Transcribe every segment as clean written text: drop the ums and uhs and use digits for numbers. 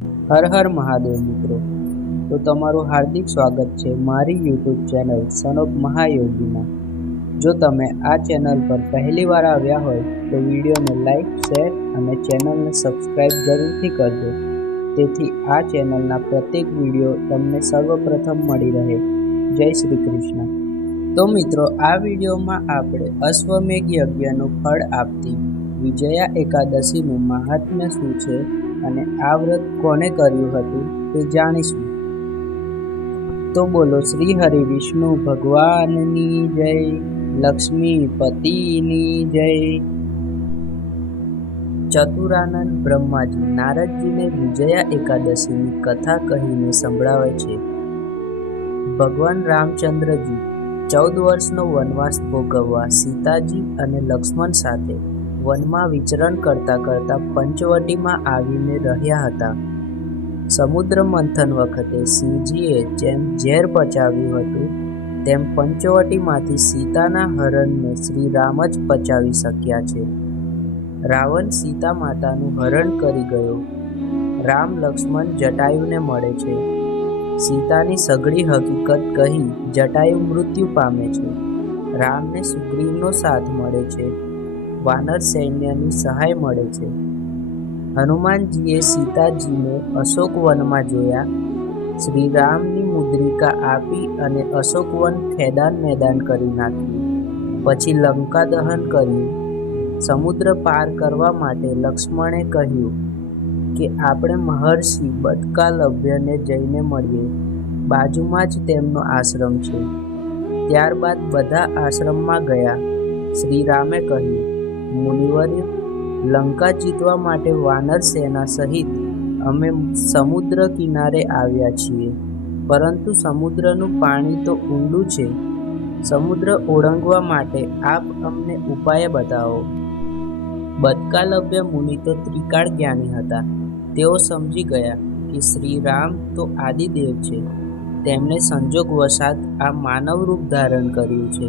હર હર મહાદેવ મિત્રો, તો તમારું હાર્દિક સ્વાગત છે મારી યુટ્યુબ ચેનલ સન ઓફ મહાયોગીમાં. જો તમે આ ચેનલ પર પહેલી વાર આવ્યા હોય તો વિડીયોને લાઈક, શેર અને ચેનલને સબસ્ક્રાઈબ જરૂરથી કરજો, તેથી આ ચેનલના પ્રત્યેક વિડીયો તમને સર્વપ્રથમ મળી રહે. જય શ્રી કૃષ્ણ. તો મિત્રો, આ વિડીયોમાં આપણે અશ્વમેઘ યજ્ઞનું ફળ આપતી વિજયા એકાદશીનું મહાત્મ્ય શું છે અને આ વ્રત કોને કર્યું હતું તે જાણીશું. તો બોલો શ્રી હરિ વિષ્ણુ ભગવાનની જય, લક્ષ્મી પતિની જય. ચતુરાનંદ બ્રહ્માજી નારદજીને વિજયા એકાદશીની કથા કહીને સંભળાવે છે. ભગવાન રામચંદ્રજી 14 વર્ષનો વનવાસ ભોગવવા સીતાજી અને લક્ષ્મણ સાથે વનમાં વિચરણ કરતા કરતા પંચવટીમાં આવીને રહ્યા હતા. સમુદ્ર મંથન વખતે શિવજીએ જેમ ઝેર પચાવ્યું હતું તેમ પંચવટીમાંથી સીતાના હરણને શ્રી રામ જ પચાવી શક્યા છે. રાવણ સીતા માતાનું હરણ કરી ગયો. રામ લક્ષ્મણ જટાયુને મળે છે. સીતાની સઘળી હકીકત કહી જટાયુ મૃત્યુ પામે છે. રામને સુગ્રીવનો સાથ મળે છે. વાનર સૈન્યની સહાય મળે છે. હનુમાનજીએ સીતાજીને અશોકવનમાં જોયા. શ્રી રામની મુદ્રિકા આપી અને અશોકવન ખેદાન મેદાન કરી નાખ્યું. પછી લંકા દહન કર્યું. સમુદ્ર પાર કરવા માટે લક્ષ્મણે કહ્યું કે આપણે મહર્ષિ બદકાલવ્યને જઈને મળીએ, બાજુમાં જ તેમનો આશ્રમ છે. ત્યારબાદ બધા આશ્રમમાં ગયા. શ્રી રામે કહ્યું, મુનિવર્ય, લંકા જીતવા માટે વાનર સેના સહિત અમે સમુદ્ર કિનારે આવ્યા છીએ, પરંતુ સમુદ્રનું પાણી તો ઊંડું છે. સમુદ્ર ઓળંગવા માટે આપ અમને ઉપાય બતાવો. બદકાલવ્ય મુનિ તો ત્રિકાળ જ્ઞાની હતા. તેઓ સમજી ગયા કે શ્રી રામ તો આદિદેવ છે. તેમણે સંજોગવશાત આ માનવ રૂપ ધારણ કર્યું છે.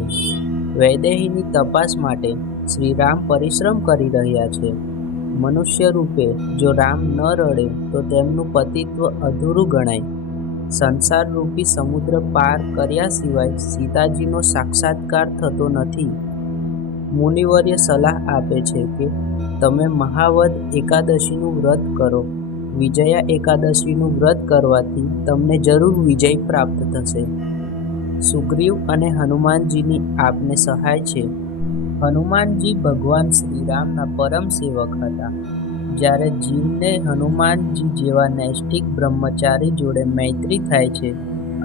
વૈદેહીની તપાસ માટે શ્રી રામ પરિશ્રમ કરી રહ્યા છે. મનુષ્ય રૂપે જો રામ ન રડે તો તેમનું પતિત્વ અધૂરું ગણાય. સંસાર રૂપી સમુદ્ર પાર કર્યા સિવાય સીતાજીનો સાક્ષાત્કાર થતો નથી. મુનિવર્ય સલાહ આપે છે કે તમે મહાવદ એકાદશીનું વ્રત કરો. વિજયા એકાદશીનું વ્રત કરવાથી તમને જરૂર વિજય પ્રાપ્ત થશે. સુગ્રીવ અને હનુમાનજીની આપને સહાય છે. હનુમાનજી ભગવાન શ્રી રામના પરમ સેવક હતા. જ્યારે જીવને હનુમાનજી જેવા નૈષ્ઠિક બ્રહ્મચારી જોડે મૈત્રી થાય છે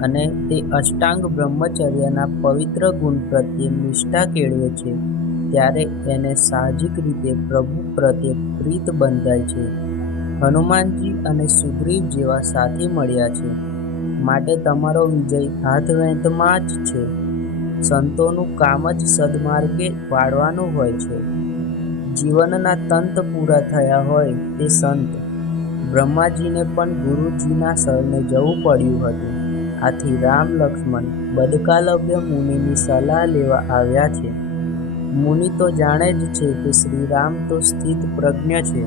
અને તે અષ્ટાંગ બ્રહ્મચર્યના પવિત્ર ગુણ પ્રત્યે નિષ્ઠા કેળવે છે, ત્યારે એને સાહજિક રીતે પ્રભુ પ્રત્યે પ્રીત બંધાય છે. હનુમાનજી અને સુગ્રીવ જેવા સાથી મળ્યા છે, માટે તમારો વિજય હાથવેંતમાં જ છે. સંતોનું કામ જ સદમાર્ગે વાળવાનું હોય છે. જીવનના તંત પૂરા થયા હોય તે સંત. બ્રહ્માજીને પણ ગુરુજીના શરણે જવું પડ્યું હતું. આથી રામ લક્ષ્મણ બદકાલવ્ય મુનિની સલાહ લેવા આવ્યા છે. મુનિ તો જાણે જ છે કે શ્રી રામ તો સ્થિત પ્રજ્ઞ છે,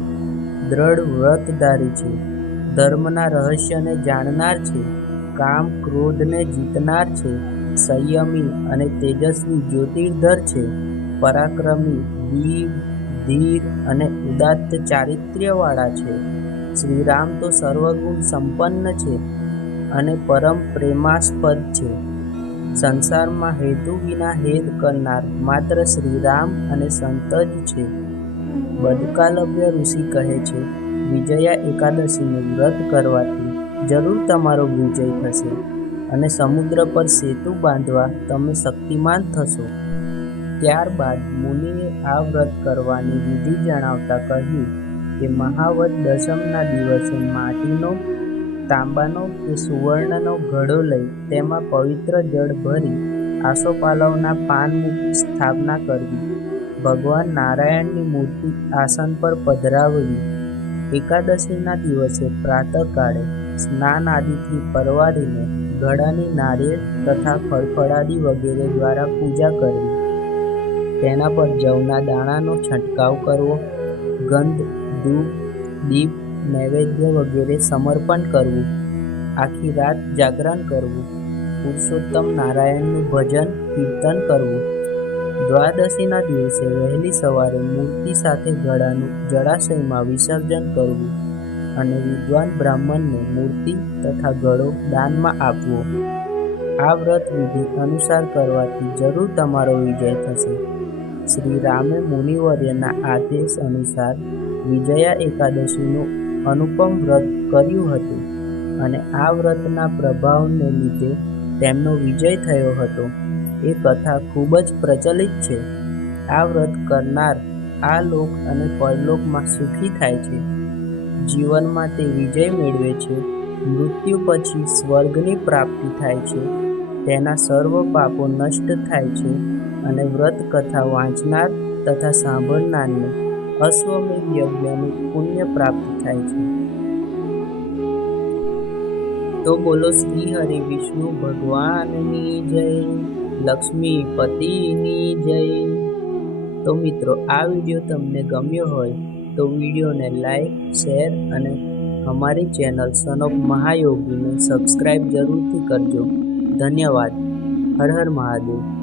દ્રઢ વ્રતધારી છે, ધર્મના રહસ્યને જાણનાર છે, કામ ક્રોધને જીતનાર છે, સંયમી અને તેજસ્વી જ્યોતિર્ધર છે, પરાક્રમી, વીર, ધીર અને ઉદાત્ત ચારિત્ર્યવાળા છે. શ્રી રામ તો સર્વગુણ સંપન્ન છે અને પરમ પ્રેમાસ્પદ છે. સંસારમાં હેતુ વિના હેત કરનાર માત્ર શ્રી રામ અને સંત જ છે. બદકાલવ્ય ઋષિ કહે છે, વિજયા એકાદશીનું વ્રત કરવાથી જરૂર તમારો વિજય થશે અને સમુદ્ર પર સેતુ બાંધવા તમે શક્તિમાન થશો. ત્યારબાદ મુનિએ આ વ્રત કરવાની વિધિ જણાવતા કહ્યું કે મહાવદ દશમના દિવસે માટીનો, તાંબાનો કે સુવર્ણનો ઘડો લઈ તેમાં પવિત્ર જળ ભરી આસોપાલવના પાન મૂકી સ્થાપના કરવી. ભગવાન નારાયણની મૂર્તિ આસન પર પધરાવવી. એકાદશીના દિવસે પ્રાતઃકાળે સ્નાન આદિથી પરવારીને ઘડાની નારિયેળ તથા ફળફળાદી વગેરે દ્વારા પૂજા કરવી. તેના પર જવના દાણાનો છંટકાવ કરવો. ગંધ, ધૂપ, દીપ નૈવેદ્ય વગેરે સમર્પણ કરવું, આખી રાત જાગરણ કરવું, પુરુષોત્તમ નારાયણનું ભજન કીર્તન કરવું, દ્વાદશીના દિવસે વહેલી સવારે મૂર્તિ સાથે ઘડાનું જળાશયમાં વિસર્જન કરવું અને વિદ્વાન બ્રાહ્મણને મૂર્તિ તથા ઘડો દાનમાં આપવો. આ વ્રત વિધિ અનુસાર કરવાથી જરૂર તમારો વિજય થશે. શ્રી રામે મુનિવર્યના આદેશ અનુસાર વિજયા એકાદશીનું અનુપમ વ્રત કર્યું હતું અને આ વ્રતના પ્રભાવને લીધે તેમનો વિજય થયો હતો. એ કથા ખૂબ જ પ્રચલિત છે. આ વ્રત કરનાર આ લોક અને પરલોકમાં સુખી થાય છે. જીવનમાં તે વિજય મેળવે છે. મૃત્યુ પછી સ્વર્ગની પ્રાપ્તિ થાય છે. તેના સર્વ પાપો નષ્ટ થાય છે અને વ્રત કથા વાંચનાર તથા સાંભળનારને અશ્વમેધ યજ્ઞનું પુણ્ય પ્રાપ્ત થાય છે. તો બોલો શ્રી હરિ વિષ્ણુ ભગવાનની જય, લક્ષ્મીપતિની જય. તો મિત્રો, આ વિડીયો તમને ગમ્યો હોય તો વિડીયોને લાઈક, શેર અને અમારી ચેનલ સન ઓફ મહાયોગીને સબસ્ક્રાઈબ જરૂરથી કરજો. ધન્યવાદ. હર હર મહાદેવ.